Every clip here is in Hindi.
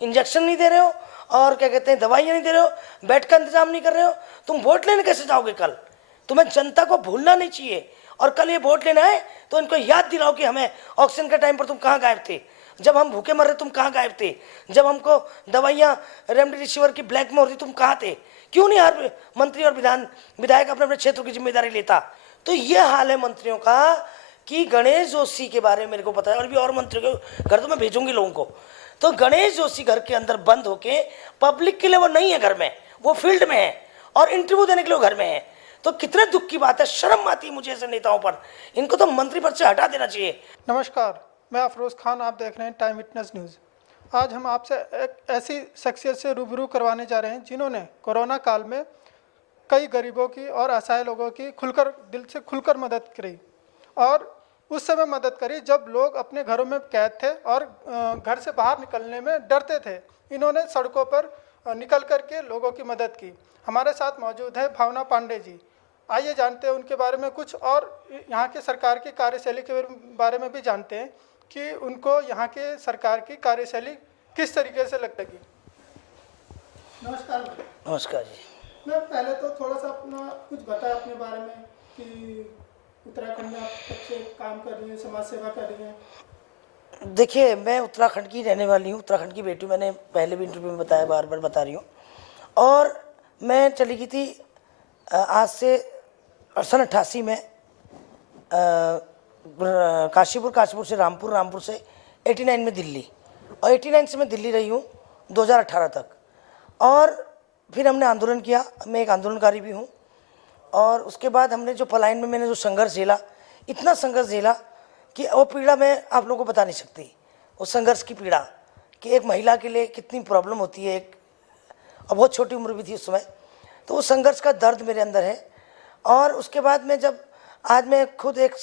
इंजेक्शन नहीं दे रहे हो और क्या कहते हैं दवाइयाँ नहीं दे रहे हो, बेड का इंतजाम नहीं कर रहे हो, तुम वोट लेने कैसे जाओगे कल? तुम्हें जनता को भूलना नहीं चाहिए। और कल ये वोट लेना है तो इनको याद दिलाओ कि हमें ऑक्सीजन के टाइम पर तुम कहाँ गायब थे, जब हम भूखे मर रहे तुम कहाँ गायब थे, जब हमको दवाइयाँ रेमडेसिविर की ब्लैक में हो रही तुम कहाँ थे? क्यों नहीं हर मंत्री और विधायक अपने अपने क्षेत्र की जिम्मेदारी लेता? तो ये हाल है मंत्रियों का कि गणेश जोशी के बारे में मेरे को पता है, और भी और मंत्रियों के घर तो मैं भेजूंगी लोगों को। तो गणेश जोशी घर के अंदर बंद होके, पब्लिक के लिए वो नहीं है घर में, वो फील्ड में है और इंटरव्यू देने के लिए घर में है। तो कितने दुख की बात है, शर्म आती है मुझे ऐसे नेताओं पर। इनको तो मंत्री पद से हटा देना चाहिए। नमस्कार, मैं अफरोज़ खान, आप देख रहे हैं टाइम विटनेस न्यूज़। आज हम आपसे एक ऐसी शख्सियत से रूबरू करवाने जा रहे हैं जिन्होंने कोरोना काल में कई गरीबों की और असहाय लोगों की दिल से खुलकर मदद करी, और उस समय मदद करी जब लोग अपने घरों में कैद थे और घर से बाहर निकलने में डरते थे। इन्होंने सड़कों पर निकल करके लोगों की मदद की। हमारे साथ मौजूद है भावना पांडे जी। आइए जानते हैं उनके बारे में कुछ, और यहाँ के सरकार की कार्यशैली के बारे में भी जानते हैं कि उनको यहाँ के सरकार की कार्यशैली किस तरीके से लगती। नमस्कार। नमस्कार जी। मैं पहले तो थोड़ा सा अपना कुछ बताया अपने बारे में कि उत्तराखंड में आप कब से काम कर रही हैं, समाज सेवा कर रही हैं। देखिए, मैं उत्तराखंड की रहने वाली हूँ, उत्तराखंड की बेटी, मैंने पहले भी इंटरव्यू में बताया, बार बार बता रही हूँ। और मैं चली गई थी आज से 88 में काशीपुर से रामपुर, रामपुर से 89 में दिल्ली, और 89 से मैं दिल्ली रही हूँ 2018 तक। और फिर हमने आंदोलन किया, मैं एक आंदोलनकारी भी हूँ। और उसके बाद हमने जो पलायन में मैंने जो संघर्ष झेला, इतना संघर्ष झेला कि वो पीड़ा मैं आप लोगों को बता नहीं सकती। वो संघर्ष की पीड़ा कि एक महिला के लिए कितनी प्रॉब्लम होती है, और बहुत छोटी उम्र भी थी उस समय। तो वो संघर्ष का दर्द मेरे अंदर है। और उसके बाद में जब आज मैं खुद एक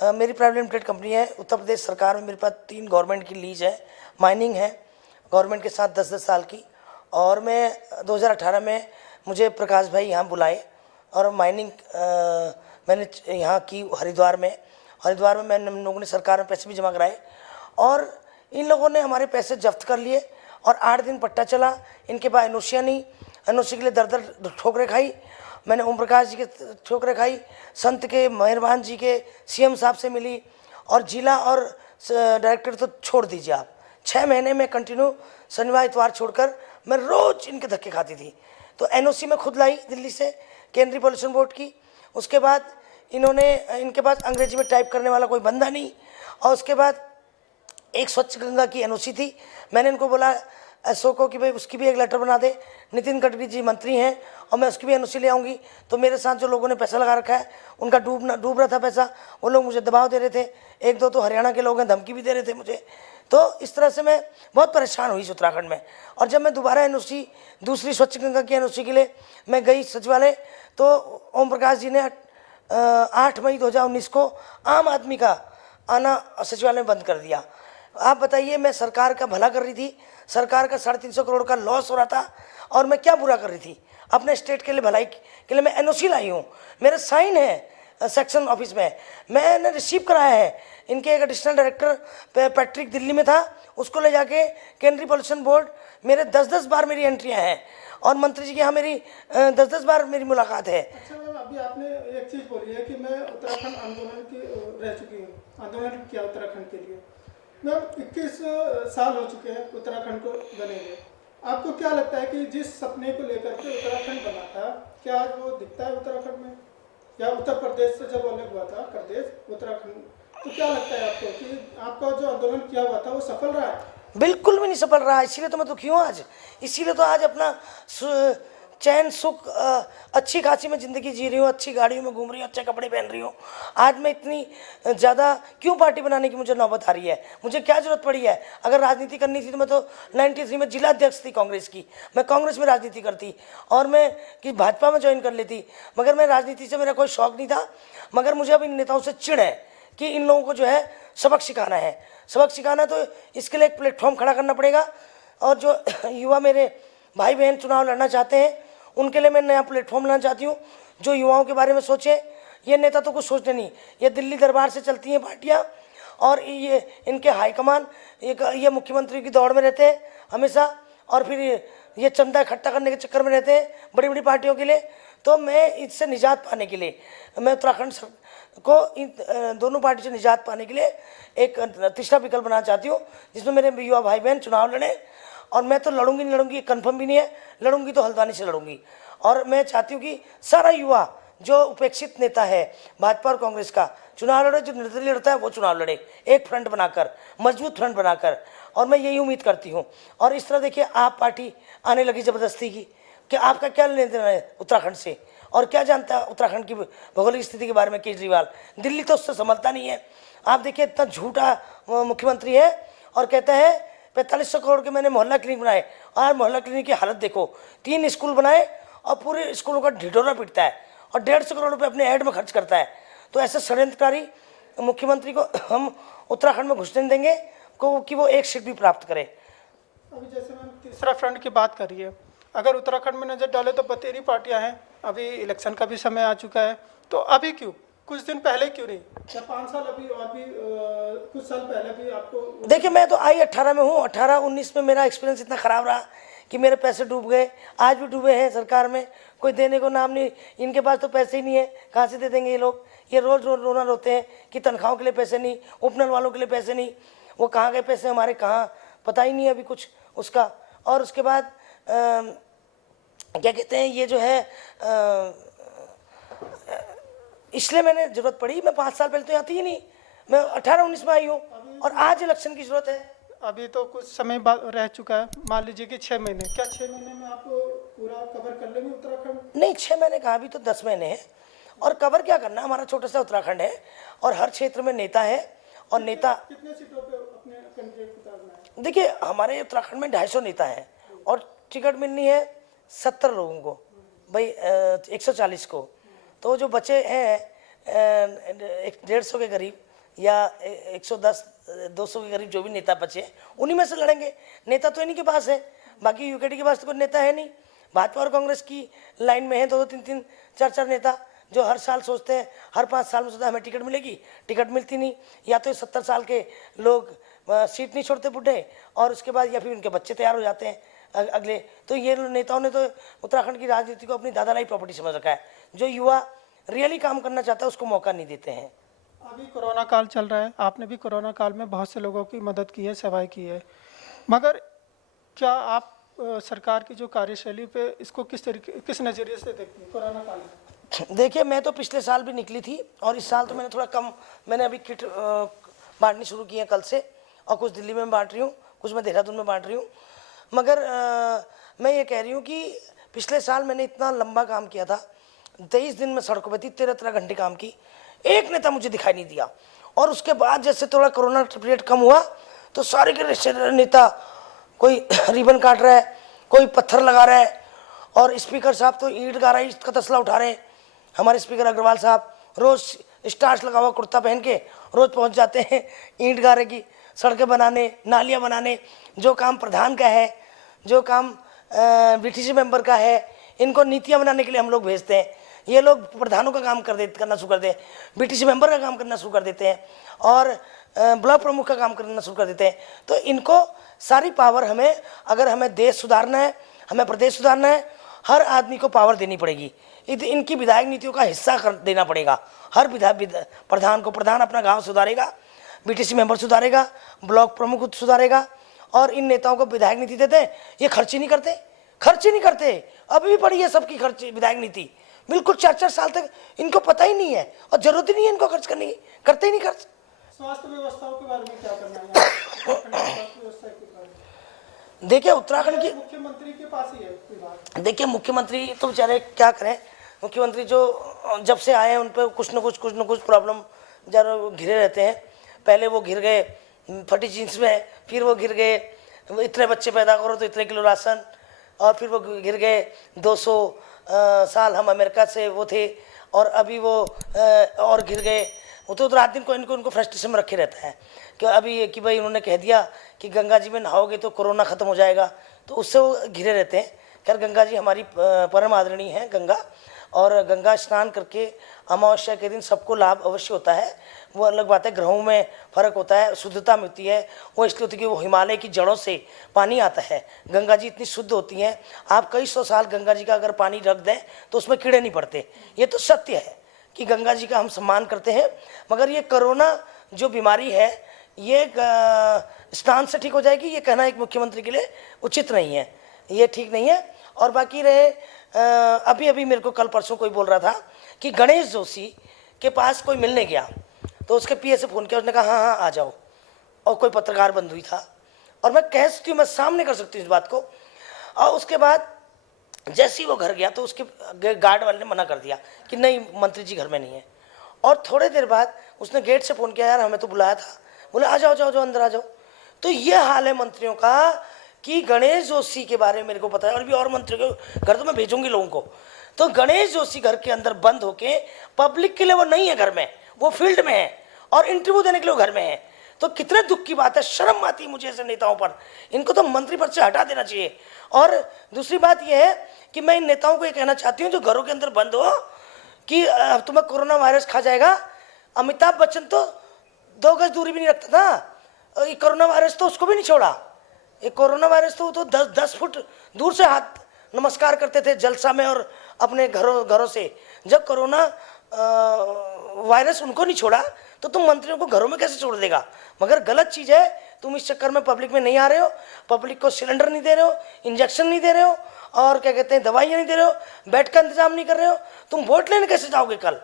मेरी प्राइवेट लिमिटेड कंपनी है, उत्तर प्रदेश सरकार में मेरे पास 3 गवर्नमेंट की लीज है, माइनिंग है गवर्नमेंट के साथ 10-10 साल की। और मैं 2018 में मुझे प्रकाश भाई यहाँ बुलाए और माइनिंग मैंने यहाँ की हरिद्वार में मैंने, हम लोगों ने सरकार में पैसे भी जमा कराए, और इन लोगों ने हमारे पैसे जब्त कर लिए। और 8 दिन पट्टा चला, इनके पास एनओसी नहीं, एनओसी के लिए दर ठोकरें खाई। मैंने ओम प्रकाश जी के ठोकरें खाई, संत के मेहरबान जी के सीएम साहब से मिली, और जिला और डायरेक्टर तो छोड़ दीजिए आप। 6 महीने में कंटिन्यू शनिवार इतवार छोड़कर मैं रोज इनके धक्के खाती थी। तो एनओसी में खुद लाई दिल्ली से, केंद्रीय पॉल्यूशन बोर्ड की। उसके बाद इनके पास अंग्रेजी में टाइप करने वाला कोई बंदा नहीं। और उसके बाद एक स्वच्छ गंगा की एनओसी थी, मैंने इनको बोला एसओ को कि भाई उसकी भी एक लेटर बना दे। नितिन गडकरी जी मंत्री हैं और मैं उसकी भी एनओसी ले आऊँगी। तो मेरे साथ जो लोगों ने पैसा लगा रखा है, उनका डूब रहा था पैसा, वो लोग मुझे दबाव दे रहे थे। 1-2 तो हरियाणा के लोग हैं, धमकी भी दे रहे थे मुझे। तो इस तरह से मैं बहुत परेशान हुई इस उत्तराखंड में। और जब मैं दोबारा एनओसी, दूसरी स्वच्छ गंगा की एनओसी के लिए मैं गई सचिवालय, तो ओम प्रकाश जी ने 8 मई 2019 को आम आदमी का आना सचिवालय में बंद कर दिया। आप बताइए, मैं सरकार का भला कर रही थी, सरकार का 350 करोड़ का लॉस हो रहा था, और मैं क्या बुरा कर रही थी? अपने स्टेट के लिए, भलाई के लिए मैं एनओसी लाई हूँ, मेरे साइन है सेक्शन ऑफिस में, मैंने रिसीव कराया है। इनके एक एडिशनल डायरेक्टर पैट्रिक दिल्ली में था, उसको ले जाके केंद्रीय पॉल्यूशन बोर्ड, मेरे 10-10 बार मेरी एंट्रियाँ हैं, और मंत्री जी के यहाँ मेरी 10-10 बार मेरी मुलाकात है। अच्छा मैम, अभी आपने एक चीज़ बोली है कि मैं उत्तराखंड आंदोलन की रह चुकी हूँ, आंदोलन किया उत्तराखंड के लिए। मैम 21 साल हो चुके हैं उत्तराखंड को बने हुए। आपको क्या लगता है कि जिस सपने को लेकर के उत्तराखंड बना था, क्या आज वो दिखता है उत्तराखंड में? या उत्तर प्रदेश से जब अलग हुआ था प्रदेश उत्तराखंड, तो क्या लगता है आपको कि आपका जो आंदोलन किया हुआ था वो सफल रहा है? बिल्कुल भी नहीं सफल रहा, इसीलिए तो मैं दुखी हूँ आज। इसीलिए तो आज अपना चैन सुख अच्छी खासी में ज़िंदगी जी रही हूँ, अच्छी गाड़ियों में घूम रही हूँ, अच्छे कपड़े पहन रही हूँ। आज मैं इतनी ज़्यादा क्यों पार्टी बनाने की मुझे नौबत आ रही है? मुझे क्या ज़रूरत पड़ी है? अगर राजनीति करनी थी तो मैं तो 93 में जिला अध्यक्ष थी कांग्रेस की, मैं कांग्रेस में राजनीति करती, और मैं कि भाजपा में ज्वाइन कर लेती। मगर मैं राजनीति से, मेरा कोई शौक नहीं था। मगर मुझे अब इन नेताओं से चिढ़ है कि इन लोगों को जो है सबक सिखाना है। सबक सिखाना तो इसके लिए एक प्लेटफॉर्म खड़ा करना पड़ेगा। और जो युवा मेरे भाई बहन चुनाव लड़ना चाहते हैं, उनके लिए मैं नया प्लेटफॉर्म लाना चाहती हूँ, जो युवाओं के बारे में सोचे। ये नेता तो कुछ सोचते नहीं, ये दिल्ली दरबार से चलती हैं पार्टियाँ, और ये इनके हाईकमान ये मुख्यमंत्री की दौड़ में रहते हैं, हमेशा, और फिर ये चंदा इकट्ठा करने के चक्कर में रहते हैं बड़ी बड़ी पार्टियों के लिए। तो मैं इससे निजात पाने के लिए, मैं उत्तराखंड को इन दोनों पार्टी से निजात पाने के लिए एक तीसरा विकल्प बनाना चाहती हूँ, जिसमें मेरे युवा भाई बहन चुनाव लड़ें। और मैं तो लड़ूंगी नहीं लड़ूंगी कंफर्म भी नहीं है, लड़ूंगी तो हल्द्वानी से लड़ूंगी। और मैं चाहती हूँ कि सारा युवा जो उपेक्षित नेता है भाजपा और कांग्रेस का, चुनाव लड़े, जो निर्दलीय लड़ता है वो चुनाव लड़े, एक फ्रंट बनाकर, मजबूत फ्रंट बनाकर। और मैं यही उम्मीद करती हूँ। और इस तरह देखिए, आप पार्टी आने लगी ज़बरदस्ती की, कि आपका क्या लेना देना है उत्तराखंड से, और क्या जानता है उत्तराखंड की भौगोलिक स्थिति के बारे में केजरीवाल। दिल्ली तो उससे संभलता नहीं है। आप देखिए, इतना झूठा मुख्यमंत्री है, और कहता है 4500 करोड़ के मैंने मोहल्ला क्लिनिक बनाए। और मोहल्ला क्लिनिक की हालत देखो, 3 स्कूल बनाए और पूरे स्कूलों का ढिढोरा पीटता है, और 150 करोड़ रुपये अपने ऐड में खर्च करता है। तो ऐसे षड्यंत्रकारी मुख्यमंत्री को हम उत्तराखंड में घुसने नहीं देंगे कि वो एक सीट भी प्राप्त करे। अभी जैसे मैंने तीसरा फ्रंट की बात करी है, अगर उत्तराखंड में नज़र डाले तो बतेरी पार्टियां हैं, अभी इलेक्शन का भी समय आ चुका है, तो अभी क्यों, कुछ दिन पहले क्यों नहीं, या 5 साल अभी और भी कुछ साल पहले भी आपको? देखिए, मैं तो I-18 में हूँ। 18-19 में मेरा एक्सपीरियंस इतना ख़राब रहा कि मेरे पैसे डूब गए, आज भी डूबे हैं। सरकार में कोई देने को नाम नहीं, इनके पास तो पैसे ही नहीं है, कहाँ से दे देंगे ये लोग। ये रोज़ रोज़ रोना रोते हैं कि तनख्वाहों के लिए पैसे नहीं, उपनल वालों के लिए पैसे नहीं। वो कहाँ गए पैसे हमारे, कहाँ पता ही नहीं है अभी कुछ उसका। और उसके बाद क्या कहते हैं, ये जो है इसलिए मैंने ज़रूरत पड़ी। मैं 5 साल पहले तो आती ही नहीं, मैं 18-19 में आई हूँ, और आज इलेक्शन की ज़रूरत है। अभी तो कुछ समय रह चुका है, मान लीजिए कि 6 महीने, क्या 6 महीने में आप पूरा कवर कर लेंगे उत्तराखंड? नहीं, 6 महीने कहा, अभी तो 10 महीने हैं। और कवर क्या करना, हमारा छोटा सा उत्तराखंड है, और हर क्षेत्र में नेता है। और नेता कितने सीटों पे अपने कैंडिडेट उतारना है? देखिए, हमारे उत्तराखंड में 250 नेता हैं, और टिकट मिलनी है 70 लोगों को, भाई 140 को। तो जो बचे हैं 150 के करीब, या 110-200 के करीब, जो भी नेता बचे उन्हीं में से लड़ेंगे। नेता तो इन्हीं के पास है, बाकी यूकेडी के पास तो कोई नेता है नहीं। भाजपा और कांग्रेस की लाइन में है 2-2, 3-3, 4-4 नेता, जो हर साल सोचते हैं, हर 5 साल में सोचते हैं हमें टिकट मिलेगी, टिकट मिलती नहीं। या तो 70 साल के लोग सीट नहीं छोड़ते बुढ़े, और उसके बाद या फिर उनके बच्चे तैयार हो जाते हैं अगले। तो ये नेताओं ने तो उत्तराखंड की राजनीति को अपनी दादालाई प्रॉपर्टी समझ रखा है। जो युवा रियली काम करना चाहता है उसको मौका नहीं देते हैं। अभी कोरोना काल चल रहा है, आपने भी कोरोना काल में बहुत से लोगों की मदद की है, सेवाएं की है, मगर क्या आप सरकार की जो कार्यशैली पे इसको किस नज़रिए से देखते हैं कोरोना काल में? देखिए, मैं तो पिछले साल भी निकली थी, और इस साल तो मैंने थोड़ा कम, मैंने अभी किट बांटनी शुरू की है कल से, और कुछ दिल्ली में बांट रही हूँ, कुछ मैं देहरादून में बांट रही हूँ। मगर मैं ये कह रही हूँ कि पिछले साल मैंने इतना लंबा काम किया था, 23 दिन में सड़कों पर थी, 13-13 घंटे काम की, एक नेता मुझे दिखाई नहीं दिया। और उसके बाद जैसे थोड़ा कोरोना पीरियड कम हुआ, तो सारे के नेता, कोई रिबन काट रहा है, कोई पत्थर लगा रहा है, और स्पीकर साहब तो ईंट गारा ईंट का तसला उठा रहे हैं। हमारे स्पीकर अग्रवाल साहब रोज़ स्टार्च लगा हुआ कुर्ता पहन के रोज़ पहुंच जाते हैं ईंट गारे की, सड़कें बनाने, नालियां बनाने। जो काम प्रधान का है, जो काम बीटीसी मेंबर का है, इनको नीतियां बनाने के लिए हम लोग भेजते हैं। ये लोग प्रधानों का काम करना शुरू कर दें, बीटीसी मेंबर का काम करना शुरू कर देते हैं, और ब्लॉक प्रमुख का काम करना शुरू कर देते हैं। तो इनको सारी पावर हमें, अगर हमें देश सुधारना है, हमें प्रदेश सुधारना है, हर आदमी को पावर देनी पड़ेगी। इनकी विधायक नीतियों का हिस्सा कर देना पड़ेगा। हर प्रधान को, प्रधान अपना गांव सुधारेगा, बीटीसी मेंबर सुधारेगा, ब्लॉक प्रमुख सुधारेगा, और इन नेताओं को विधायक नीति देते हैं। ये खर्च ही नहीं करते। अभी भी पड़ी है सबकी खर्च विधायक नीति, बिल्कुल 4-4 साल तक इनको पता ही नहीं है, और जरूरत ही नहीं है इनको खर्च करने की, करते ही नहीं खर्च। स्वास्थ्य व्यवस्थाओं के बारे में क्या करना है? स्वास्थ्य व्यवस्था के बारे में देखिए, उत्तराखंड की मुख्यमंत्री के पास ही है विभाग। देखिए, मुख्यमंत्री तो बेचारे क्या करें। मुख्यमंत्री जो जब से आए हैं उन पर कुछ न कुछ प्रॉब्लम जरूर घिरे रहते हैं। पहले वो घिर गए फटी जीन्स में, फिर वो घिर गए इतने बच्चे पैदा करो तो इतने किलो राशन, और फिर वो घिर गए 200 साल हम अमेरिका से वो थे, और अभी वो और घिर गए। वो तो रात दिन को इनको फ्रस्ट्रेशन में रखे रहता है कि अभी कि भाई उन्होंने कह दिया कि गंगा जी में नहाओगे तो कोरोना ख़त्म हो जाएगा, तो उससे वो घिरे रहते हैं। खैर, गंगा जी हमारी परम आदरणीय है गंगा, और गंगा स्नान करके अमावस्या के दिन सबको लाभ अवश्य होता है। वो अलग बात है, ग्रहों में फर्क होता है, शुद्धता मिलती है। वो इसलिए होती है कि वो हिमालय की जड़ों से पानी आता है। गंगा जी इतनी शुद्ध होती हैं, आप कई सौ साल गंगा जी का अगर पानी रख दें तो उसमें कीड़े नहीं पड़ते। ये तो सत्य है कि गंगा जी का हम सम्मान करते हैं। मगर ये कोरोना जो बीमारी है ये स्नान से ठीक हो जाएगी, ये कहना एक मुख्यमंत्री के लिए उचित नहीं है, ये ठीक नहीं है। और बाकी रहे अभी अभी मेरे को कल परसों कोई बोल रहा था कि गणेश जोशी के पास कोई मिलने गया, तो उसके पीए से फ़ोन किया, उसने कहा हाँ हाँ आ जाओ, और कोई पत्रकार बंधु ही था। और मैं कह सकती हूँ, मैं सामने कर सकती हूँ इस बात को। और उसके बाद जैसे ही वो घर गया तो उसके गार्ड वाले ने मना कर दिया कि नहीं मंत्री जी घर में नहीं है। और थोड़े देर बाद उसने गेट से फ़ोन किया, यार हमें तो बुलाया था। बोले आ जाओ जाओ जाओ अंदर आ जाओ। तो ये हाल है मंत्रियों का कि गणेश जोशी के बारे में मेरे को पता है, और भी और मंत्रियों के घर तो मैं भेजूंगी लोगों को। तो गणेश जोशी घर के अंदर बंद होके पब्लिक के लिए वो नहीं है घर में, वो फील्ड में है और इंटरव्यू देने के लिए वो घर में है। तो कितने दुख की बात है, शर्म आती है मुझे ऐसे नेताओं पर। इनको तो मंत्री पद से हटा देना चाहिए। और दूसरी बात यह है कि मैं इन नेताओं को ये कहना चाहती हूँ जो घरों के अंदर बंद हो कि तुम्हें कोरोना वायरस खा जाएगा। अमिताभ बच्चन तो 2 गज दूरी भी नहीं रखता था, ये कोरोना वायरस तो उसको भी नहीं छोड़ा। ये कोरोना वायरस तो 10 फुट दूर से हाथ नमस्कार करते थे जलसा में और अपने घरों से। जब कोरोना वायरस उनको नहीं छोड़ा तो तुम मंत्रियों को घरों में कैसे छोड़ देगा। मगर गलत चीज़ है, तुम इस चक्कर में पब्लिक में नहीं आ रहे हो, पब्लिक को सिलेंडर नहीं दे रहे हो, इंजेक्शन नहीं दे रहे हो, और क्या कहते हैं दवाइयाँ नहीं दे रहे हो, बेड का इंतजाम नहीं कर रहे हो। तुम वोट लेने कैसे जाओगे कल?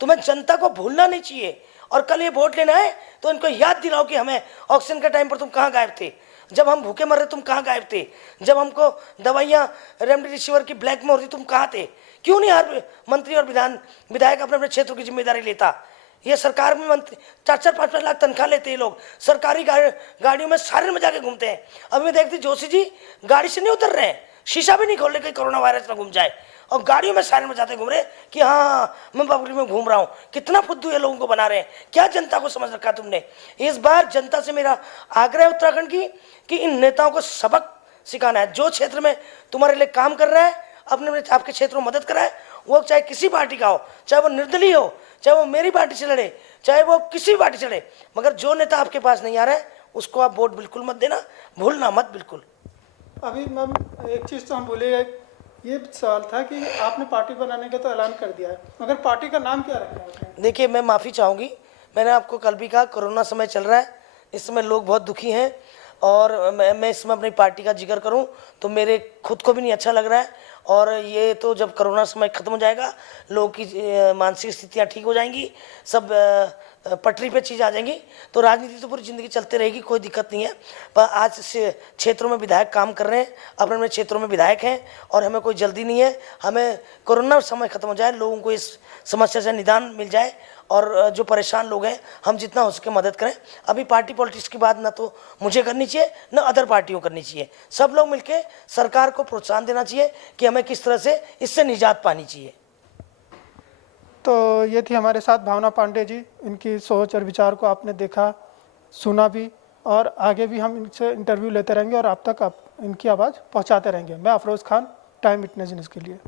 तुम्हें जनता को भूलना नहीं चाहिए। और कल ये वोट लेना है तो इनको याद दिलाओ कि हमें ऑक्सीजन के टाइम पर तुम कहाँ गायब थे, जब हम भूखे मर रहे तुम कहाँ गायब थे, जब हमको दवाइयाँ रेमडेसिविर की ब्लैक में हो रही तुम कहाँ थे। क्यों नहीं हर मंत्री और विधायक अपने अपने क्षेत्र की जिम्मेदारी लेता। ये सरकार में मंत्री 4-4, 5-5 लाख तनख्वाह लेते हैं लोग, सरकारी गाड़ियों में सारे में जाके घूमते हैं। अभी मैं देखती जोशी जी गाड़ी से नहीं उतर रहे हैं, शीशा भी नहीं खोल रहे कहीं कोरोना वायरस ना घूम जाए, और गाड़ियों में सारे में जाते घूम रहे कि हाँ मैं पब्लिक में घूम रहा हूँ। कितना फुद्दू ये लोगों को बना रहे हैं, क्या जनता को समझ रखा तुमने। इस बार जनता से मेरा आग्रह है उत्तराखंड की कि इन नेताओं को सबक सिखाना है। जो क्षेत्र में तुम्हारे लिए काम कर रहा है, अपने आपके क्षेत्र में मदद कर रहा है, वो चाहे किसी पार्टी का हो, चाहे वो निर्दलीय हो, चाहे वो मेरी पार्टी से लड़े, चाहे वो किसी पार्टी से लड़े, मगर जो नेता आपके पास नहीं आ रहा है उसको आप वोट बिल्कुल मत देना, भूलना मत बिल्कुल। अभी मैम एक चीज़ तो हम भूलेगा, ये सवाल था कि आपने पार्टी बनाने का तो ऐलान कर दिया है, मगर पार्टी का नाम क्या रखना है आपने? देखिए मैं माफ़ी चाहूँगी, मैंने आपको कल भी कहा कोरोना समय चल रहा है, इस समय लोग बहुत दुखी हैं, और मैं इसमें अपनी पार्टी का जिक्र करूं तो मेरे खुद को भी नहीं अच्छा लग रहा है। और ये तो जब कोरोना समय ख़त्म हो जाएगा, लोगों की मानसिक स्थितियां ठीक हो जाएंगी, सब पटरी पे चीज़ आ जाएंगी, तो राजनीति तो पूरी ज़िंदगी चलते रहेगी, कोई दिक्कत नहीं है। पर आज से क्षेत्रों में विधायक काम कर रहे हैं, अपने अपने क्षेत्रों में विधायक हैं, और हमें कोई जल्दी नहीं है। हमें कोरोना समय ख़त्म हो जाए, लोगों को इस समस्या से निदान मिल जाए, और जो परेशान लोग हैं हम जितना हो सके मदद करें। अभी पार्टी पॉलिटिक्स की बात ना तो मुझे करनी चाहिए ना अदर पार्टियों करनी चाहिए, सब लोग मिलके सरकार को प्रोत्साहन देना चाहिए कि हमें किस तरह से इससे निजात पानी चाहिए। तो ये थी हमारे साथ भावना पांडे जी, इनकी सोच और विचार को आपने देखा, सुना भी, और आगे भी हम इनसे इंटरव्यू लेते रहेंगे और आप तक इनकी आवाज़ पहुंचाते रहेंगे। मैं Afroz Khan, time witness news के लिए।